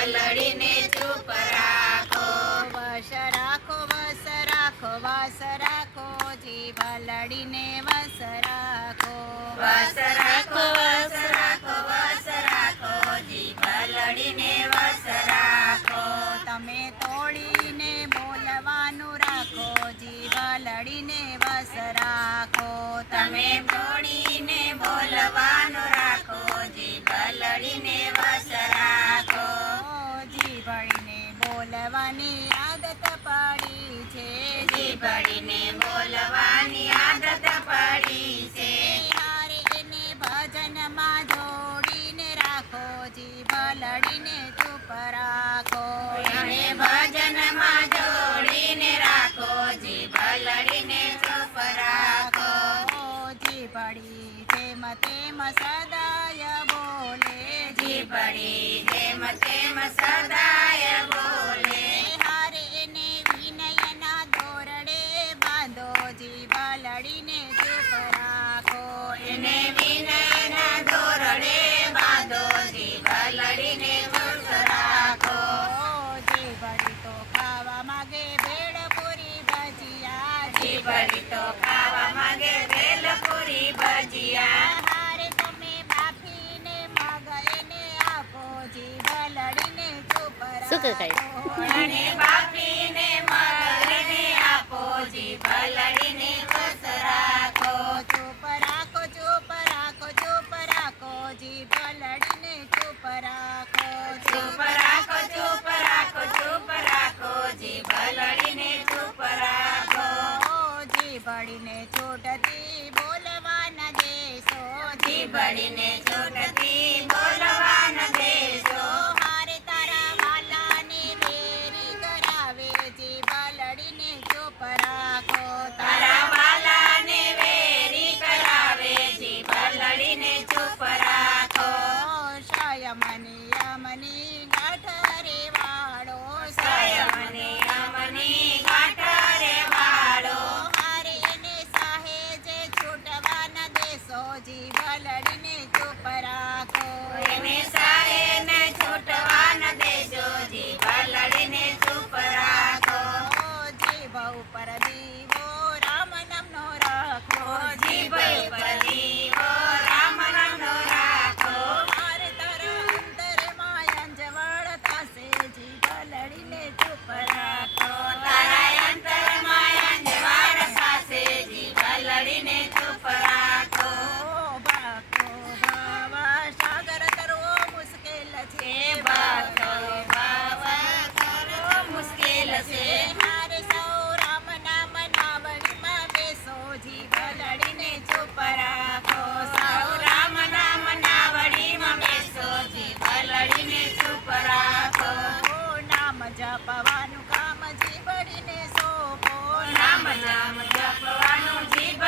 ભલડીને ચૂપ રાખો. વશ રાખો વસ રાખો વાસ રાખો જી ભલડીને વસ રાખો. વસ રાખો વસ રાખો વસ રાખો જી ભલડીને વસ રાખો. તમે તોડીને બોલવાનું રાખો જી ભલડીને વસ રાખો. તમે તોડીને બોલવાનું રાખો જી ભલડીને વસ રાખો. જીભડીને બોલવાની આદત પડી છે. જીભડીને બોલવાની આદત પડી છે. હારે એને ભજનમાં જોડીને રાખો જી ભલડીને ચૂપ રાખો. એને ભજનમાં જોડીને રાખો જી ભલડીને ચૂપ રાખો. જીભડી જેમ તેમ સદાય બોલે. જીભડી જેમ તેમ સદાય બોલે. હારે એને વિનયના દોરડે બાંધો જી ભલડીને ચૂપ રાખો. એને વિનયના દોરડે બાંધો જી ભલડીને ચૂપ રાખો. જીભડી તો ખાવા માગે ભેળપુરી ભજીયા. જીભડી તો ખાવા માંગે ભેલપુરી ભજીયા. હારે તમે બાફીને મગ એને આપો જી ભલડીને ચૂપ રાખો. અને બાફીને મગને આપો જી ભલડીને વસ રાખો. ચૂપ રાખો ચૂપ રાખો ચૂપ રાખો જી ભલડીને ચૂપ રાખો. ચૂપ રાખો ચૂપ રાખો ચૂપ રાખો જી ભલડીને ચૂપ રાખો. જીભડીને છૂટતી બોલવા ન દેશો. જીભડીને છૂટતી બોલવા ન દેશો. હારે તારા વાલાને વેરી કરાવે જી ભલડીને ચૂપ રાખો. તારા વાલાને વેરી કરાવે જી ભલડીને ચૂપ રાખો. શયમની યમની ગાંઠ રે વાળો. સંયમને યમની ગાંઠ રે વાળો. હારે એને સાહેજે છૂટવા ન દેશો જી ભલડીને ચૂપ રાખો. એને સાહેને છૂટવા ન દેજો જી ભલડીને ચૂપ રાખો. જીભ ઉપર દીવો રામ નામનો રાખો. જીભ ઉપર દીવો રામ નામનો રાખો. હારે તારા અંતરમાં અંજવાળ થશે જી ભલડીને ચૂપ રાખો. તારા અંતરમાં અંજવાળ થશે જી ભલડીને ચૂપ રાખો. ભક્તો ભાવા સાગર તરવો મુશ્કેલ છે. ભક્તો ભાવા કરવો મુશ્કેલ છે. હારે સૌ રામ નામ નાવડીમાં બેસો જી ભલડીને ચૂપ રાખો. સૌ રામ નામ નાવડીમાં બેસો જી ભલડીને ચૂપ રાખો. નામ જપવાનું કામ જીભડીને સોંપો. નામ નામ જપવાનું જીભ